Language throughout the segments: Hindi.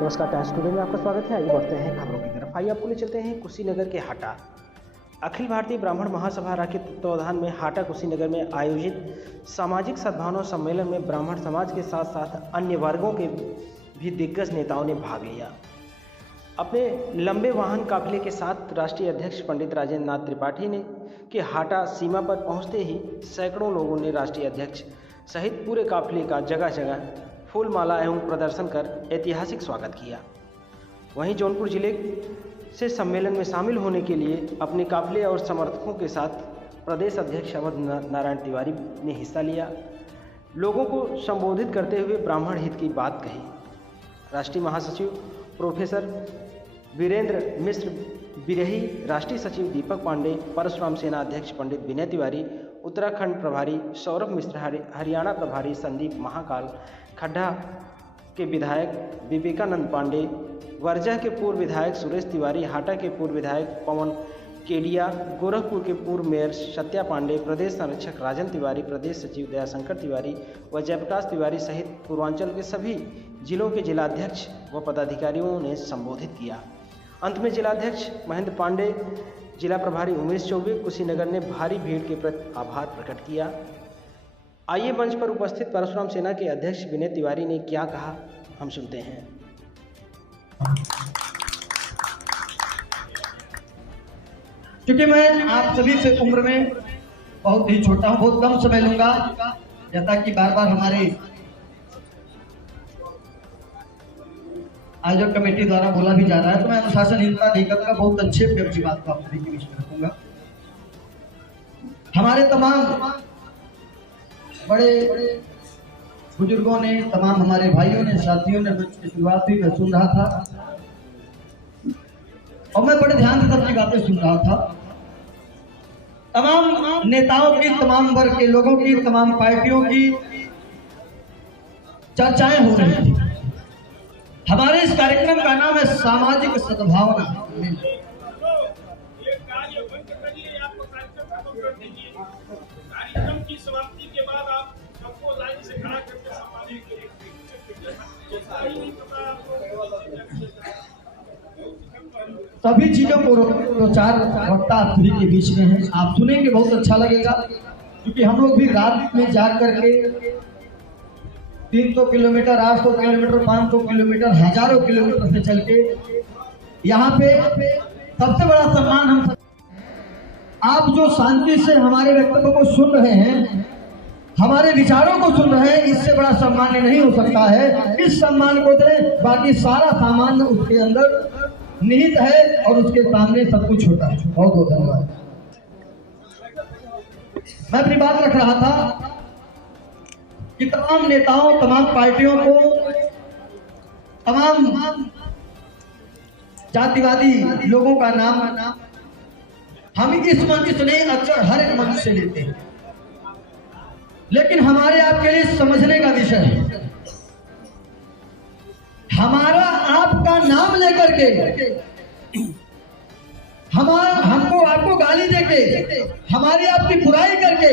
नमस्कार, टाइम्स स्टूडियो में आपका स्वागत है। आइए बढ़ते हैं खबरों की तरफ। आइए आपको ले चलते हैं कुशीनगर के हाटा। अखिल भारतीय ब्राह्मण महासभा के तत्वावधान में हाटा कुशीनगर में आयोजित सामाजिक सद्भावना सम्मेलन में ब्राह्मण समाज के साथ साथ अन्य वर्गों के भी दिग्गज नेताओं ने भाग लिया। अपने लंबे वाहन काफिले के साथ राष्ट्रीय अध्यक्ष पंडित राजेंद्र नाथ त्रिपाठी ने के हाटा सीमा पर पहुंचते ही सैकड़ों लोगों ने राष्ट्रीय अध्यक्ष सहित पूरे काफिले का जगह जगह फूल माला एवं प्रदर्शन कर ऐतिहासिक स्वागत किया। वहीं जौनपुर जिले से सम्मेलन में शामिल होने के लिए अपने काफिले और समर्थकों के साथ प्रदेश अध्यक्ष अवध नारायण तिवारी ने हिस्सा लिया। लोगों को संबोधित करते हुए ब्राह्मण हित की बात कही। राष्ट्रीय महासचिव प्रोफेसर वीरेंद्र मिश्र बिरही, राष्ट्रीय सचिव दीपक पांडे, परशुराम सेना अध्यक्ष पंडित विनय तिवारी, उत्तराखंड प्रभारी सौरभ मिश्र, हरियाणा प्रभारी संदीप महाकाल, खड्डा के विधायक विवेकानंद पांडे, वर्जा के पूर्व विधायक सुरेश तिवारी, हाटा के पूर्व विधायक पवन केडिया, गोरखपुर के पूर्व मेयर सत्या पांडे, प्रदेश संरक्षक राजन तिवारी, प्रदेश सचिव दयाशंकर तिवारी व जयप्रकाश तिवारी सहित पूर्वांचल के सभी जिलों के जिलाध्यक्ष व पदाधिकारियों ने संबोधित किया। अंत में जिलाध्यक्ष महेंद्र पांडे, जिला प्रभारी उमेश चौबे, कुशीनगर ने भारी भीड़ के प्रति आभार प्रकट किया। आइए मंच पर उपस्थित परशुराम सेना के अध्यक्ष विनय तिवारी ने क्या कहा, हम सुनते हैं। क्योंकि मैं आप सभी से उम्र में बहुत ही छोटा हूं, बहुत कम समय लूंगा, जैसा कि बार बार हमारे आयोजक कमेटी द्वारा बोला भी जा रहा है, तो मैं अनुशासनहीनता नहीं करूंगा, बहुत संक्षेप में अपनी बात को आप सभी के बीच में रखूंगा। हमारे तमाम बड़े बुजुर्गों ने, तमाम हमारे भाइयों ने, साथियों ने मंच की शुरुआत हुई, मैं सुन रहा था और मैं बड़े ध्यान से अपनी बातें सुन रहा था। तमाम नेताओं की, तमाम वर्ग के लोगों की, तमाम पार्टियों की चर्चाएं हो रही थी। हमारे इस कार्यक्रम का नाम है सामाजिक सद्भावना। की समाप्ति के बाद आप सबको लाइन से खड़ा करके सामाजिक सभी चीजों को प्रचार वक्ता आप सभी के बीच में है, आप सुनेंगे, बहुत अच्छा लगेगा। क्योंकि हम लोग भी रात में जा करके 300 किलोमीटर, 800 किलोमीटर, 500 किलोमीटर, हजारों किलोमीटर से चल के यहाँ पे सबसे बड़ा सम्मान हम आप जो शांति से हमारे वक्तव्य को सुन रहे हैं, हमारे विचारों को सुन रहे हैं, इससे बड़ा सम्मान नहीं हो सकता है। इस सम्मान को दें, बाकी सारा सामान उसके अंदर निहित है और उसके सामने सब कुछ होता है। बहुत बहुत धन्यवाद। मैं अपनी बात रख रहा था कि तमाम नेताओं, तमाम पार्टियों को, तमाम जातिवादी लोगों का नाम हम इस मंच से नहीं, अक्सर हर एक मंच से लेते हैं, लेकिन हमारे आपके लिए समझने का विषय है। हमारा आपका नाम लेकर के हमको आपको गाली देके, हमारी आपकी बुराई करके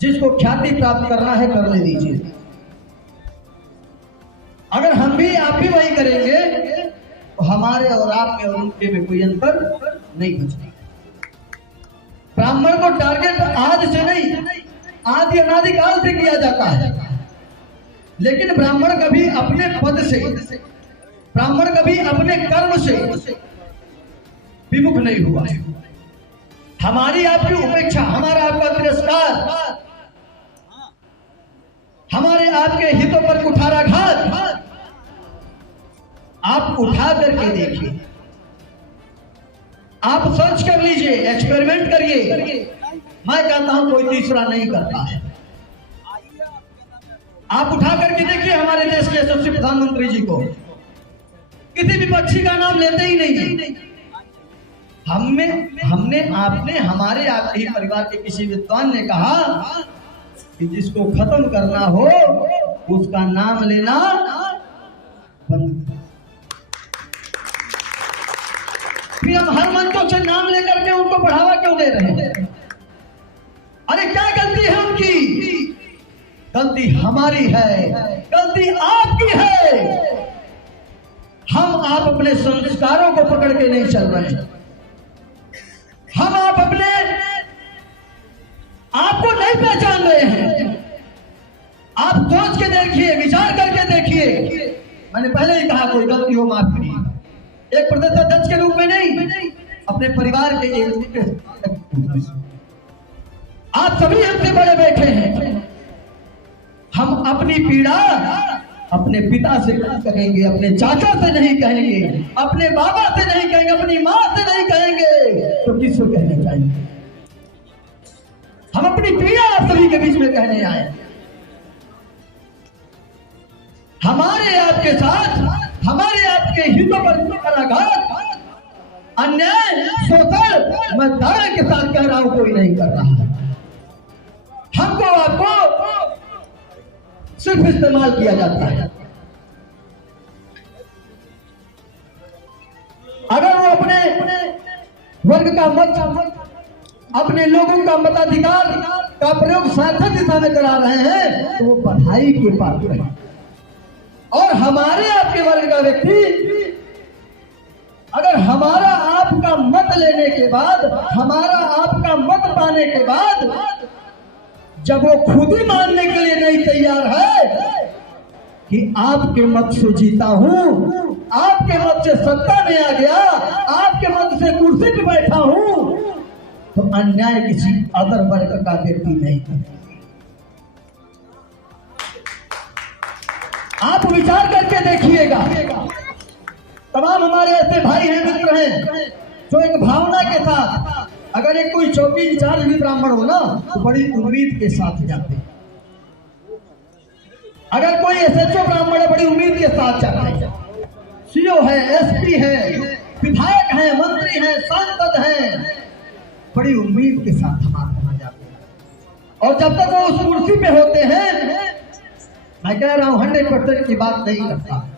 जिसको ख्याति प्राप्त करना है कर ले दीजिए। अगर हम भी आप भी वही करेंगे तो हमारे और आप में और उनके में कोई अंतर नहीं बचेगा। ब्राह्मण को टारगेट आज से नहीं, आदि अनादिकाल से किया जाता है, लेकिन ब्राह्मण कभी अपने पद से, ब्राह्मण कभी अपने कर्म से विमुख नहीं हुआ। हमारी आपकी उपेक्षा, हमारा आपका तिरस्कार, हमारे आपके हितों पर कुठाराघात आप उठा करके देखिए, आप सर्च कर लीजिए, एक्सपेरिमेंट करिए। मैं कहता हूं कोई तीसरा नहीं करता है। आप उठा करके देखिए हमारे देश के यशस्वी प्रधानमंत्री जी को, किसी विपक्षी का नाम लेते ही नहीं। हमने आपने हमारे आपके परिवार के किसी विद्वान ने कहा कि जिसको खत्म करना हो उसका नाम लेना बंद। फिर हम हर मंचों से नाम लेकर के उनको बढ़ावा क्यों दे रहे हैं? अरे क्या गलती है उनकी? गलती हमारी है, गलती आपकी है। अपने संस्कारों को पकड़ के नहीं चल रहे हैं। हम आप अपने आपको नहीं पहचान रहे हैं। आप सोच के देखिए, विचार करके देखिए। मैंने पहले ही कहा, कोई गलती हो माफ करिए। एक प्रदेश अध्यक्ष के रूप में नहीं, अपने परिवार के एक आप सभी हमसे बड़े बैठे हैं। हम अपनी पीड़ा अपने पिता से नहीं कहेंगे, अपने चाचा से नहीं कहेंगे, अपने बाबा से नहीं कहेंगे, अपनी माँ से नहीं कहेंगे, तो किससे कहने चाहिए? हम अपनी पीड़ा आप सभी के बीच में कहने आए। हमारे आपके साथ, हमारे आपके हितों पर कराघात, अन्याय, शोषण मैं दावे के साथ कह रहा हूं, कोई नहीं कर रहा है। हमको आपको सिर्फ इस्तेमाल किया जाता है। अगर वो अपने वर्ग का मत, अपने लोगों का मताधिकार का प्रयोग सार्थक दिशा में करा रहे हैं, तो वो बधाई के पात्र है। और हमारे आपके वर्ग का व्यक्ति अगर हमारा आपका मत लेने के बाद, हमारा आपका मत पाने के बाद जब वो खुद ही मानने के लिए नहीं तैयार है कि आपके मत से जीता हूं, आपके मत से सत्ता में आ गया, आपके मत से कुर्सी पे बैठा हूं, तो अन्याय किसी अदर वर्ग का व्यक्ति नहीं करता। आप विचार करके देखिएगा। तमाम हमारे ऐसे भाई हैं, मित्र हैं, जो एक भावना के साथ, अगर एक कोई चौकी इंचार्ज भी ब्राह्मण हो ना, तो बड़ी उम्मीद के साथ जाते हैं। अगर कोई एसएचओ ब्राह्मण है, बड़ी उम्मीद के साथ जाते हैं। सीओ है, एसपी है, विधायक है, मंत्री है, सांसद है, बड़ी उम्मीद के साथ हमारे जाते हैं। और जब तक वो उस कुर्सी पे होते हैं, मैं कह रहा हूं 100% की बात नहीं करता।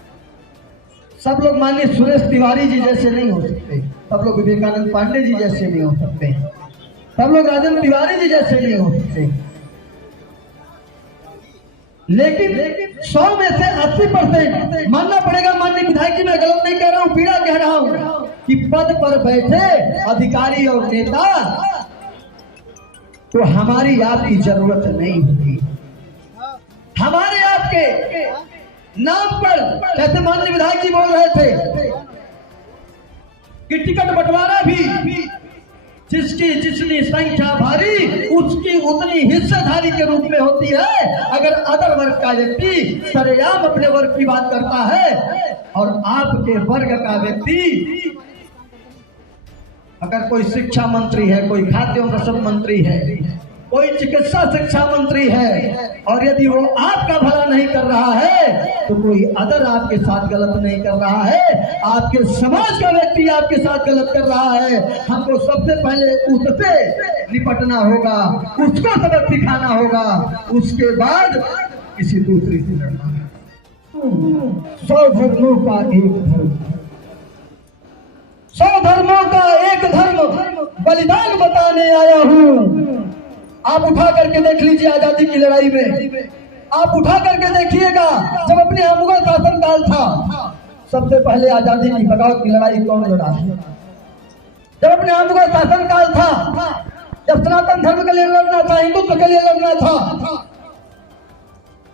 सब लोग माननीय सुरेश तिवारी जी जैसे नहीं हो सकते, सब लोग विवेकानंद पांडे जी जैसे नहीं हो सकते, सब लोग राजेंद्र तिवारी जी जैसे नहीं हो सकते। लेकिन 100 में से 80% मानना पड़ेगा। माननीय विधायक जी, मैं गलत नहीं कह रहा हूं, पीड़ा कह रहा हूं कि पद पर बैठे अधिकारी और नेता तो हमारी आपकी जरूरत नहीं होगी। हमारे आपके नाम पर, जैसे माननीय विधायक जी बोल रहे थे कि टिकट बंटवारा भी जिसकी जितनी संख्या भारी, उसकी उतनी हिस्सेदारी के रूप में होती है। अगर अदर वर्ग का व्यक्ति सरेआम अपने वर्ग की बात करता है और आपके वर्ग का व्यक्ति, अगर कोई शिक्षा मंत्री है, कोई खाद्य एवं रसद मंत्री है, कोई चिकित्सा शिक्षा मंत्री है, और यदि वो आपका भला नहीं कर रहा है, तो कोई अदर आपके साथ गलत नहीं कर रहा है, आपके समाज का व्यक्ति आपके साथ गलत कर रहा है। हमको सबसे पहले उससे निपटना होगा, उसको सबक सिखाना होगा, उसके बाद किसी दूसरे से लड़ना है। 100 धर्मों का एक धर्म, 100 धर्मों का एक धर्म बलिदान बताने आया हूँ। आप उठा करके देख लीजिए आजादी की लड़ाई में, आप उठा करके देखिएगा जब अपने यहाँ मुगल शासन काल था, सबसे पहले आजादी की बगावत की लड़ाई कौन लड़ा है? जब अपने यहाँ मुगल शासन काल था, जब सनातन धर्म के लिए लड़ना था, हिंदुत्व के लिए लड़ना था,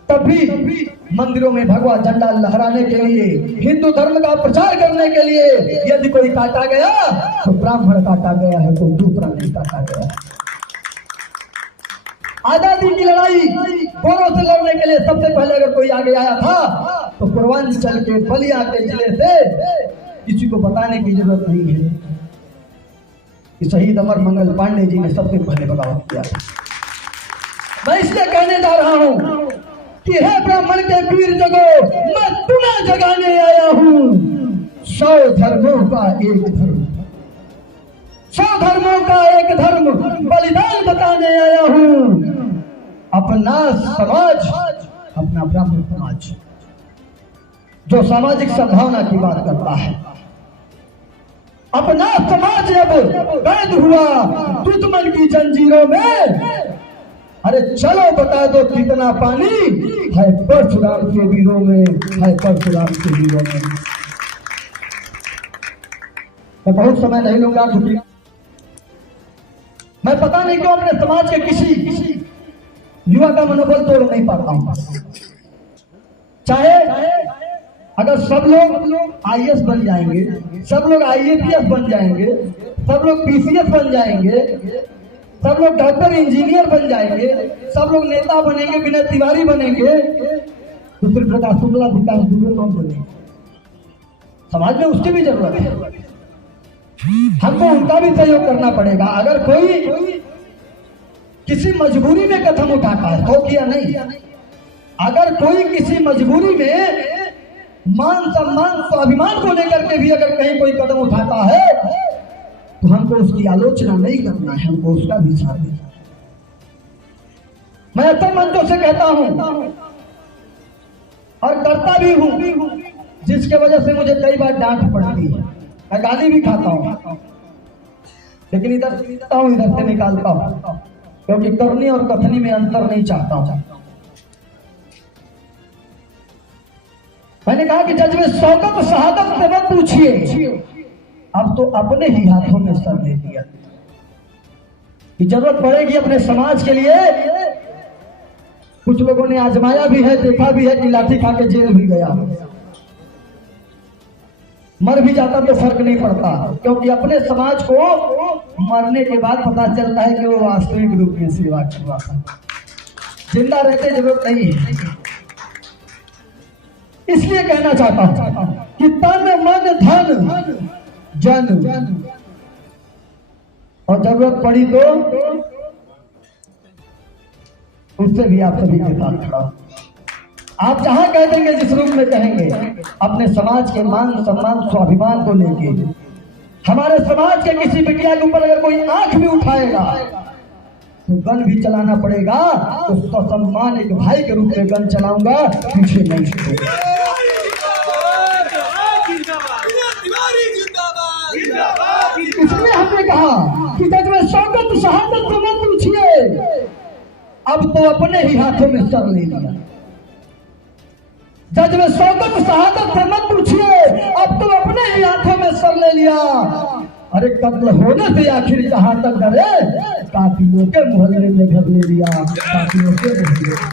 तब भी मंदिरों में भगवा झंडा लहराने के लिए, हिंदू धर्म का प्रचार करने के लिए यदि कोई काटा गया तो ब्राह्मण काटा गया है, कोई दूसरा नहीं काटा गया। आजादी की लड़ाई दोनों से लड़ने के लिए सबसे पहले अगर कोई आगे आया था तो पूर्वांचल के बलिया के जिले से, किसी को बताने की जरूरत नहीं है कि शहीद अमर मंगल पांडे जी ने सबसे पहले बगावत किया था। मैं इसलिए कहने जा रहा हूं कि हे ब्राह्मण के वीर जगो, मैं तुम्हें जगाने आया हूं। 100 धर्मों का एक धर्म, 100 धर्मों का एक धर्म बलिदान बताने आया हूं। अपना समाज, अपना ब्राह्मण समाज जो सामाजिक सद्भावना की बात करता है, अपना समाज अब कैद हुआ दुश्मन की जंजीरों में। अरे चलो बता दो कितना पानी है परशुराम के वीरों में, है परशुराम के वीरों में। मैं बहुत समय नहीं लूंगा क्योंकि मैं पता नहीं क्यों अपने समाज के किसी युवा का मनोबल तोड़ नहीं पाता हूं। चाहे अगर सब लोग आईएएस बन जाएंगे, सब लोग आईएपीएस बन जाएंगे, सब लोग पीसीएस बन जाएंगे, सब लोग डॉक्टर इंजीनियर बन जाएंगे, सब लोग नेता बनेंगे, विनय तिवारी बनेंगे, तो फिर प्रकाश शुक्ला विकास दुबे कौन बनेंगे? समाज में उसकी भी जरूरत है। हमको उनका भी सहयोग करना पड़ेगा। अगर कोई किसी मजबूरी में कदम उठाता है तो किया नहीं, अगर कोई किसी मजबूरी में मान सम्मान स्वाभिमान को लेकर के भी अगर कहीं कोई कदम उठाता है तो हमको उसकी आलोचना नहीं करना है, हमको उसका भी साथ देना है। मैं ऐसे मंचों से कहता हूं और करता भी हूं, जिसके वजह से मुझे कई बार डांट पड़ती है, मैं गाली भी खाता हूं, लेकिन इधर से निकालता हूं क्योंकि करनी और कथनी में अंतर नहीं चाहता हूं। मैंने कहा कि जज में शौकत शहादत से मत पूछिए, अब तो अपने ही हाथों में सर ले लिया कि जरूरत पड़ेगी अपने समाज के लिए। कुछ लोगों ने आजमाया भी है, देखा भी है कि लाठी खा के जेल भी गया, मर भी जाता तो फर्क नहीं पड़ता, क्योंकि अपने समाज को मरने के बाद पता चलता है कि वो वास्तविक रूप में सेवा कर रहा था, जिंदा रहते जरूरत नहीं है। इसलिए कहना चाहता हूं कि तन मन धन जन, और जरूरत पड़ी तो उससे भी आप सभी के साथ खड़ा। आप जहां कह देंगे, जिस रूप में कहेंगे, अपने समाज के मान सम्मान स्वाभिमान को लेके, हमारे समाज के किसी बिटिया के ऊपर अगर कोई आंख भी उठाएगा तो गन भी चलाना पड़ेगा, तो ससम्मान एक भाई के रूप में गन चलाऊंगा, पीछे नहीं छूटेगा। इसलिए हमने कहा कि जज में शौकत शहादत को मत पूछिए, अब तो अपने ही हाथों में सर ले लिया। जज में शौकत शहादत से मत पूछिए, अब तो अपने ही हाथों में सर ले लिया। अरे कत्ल होने से आखिर जहां तक डरे, कातिलों के मोहल्ले में घर ले लिया, कातिलों के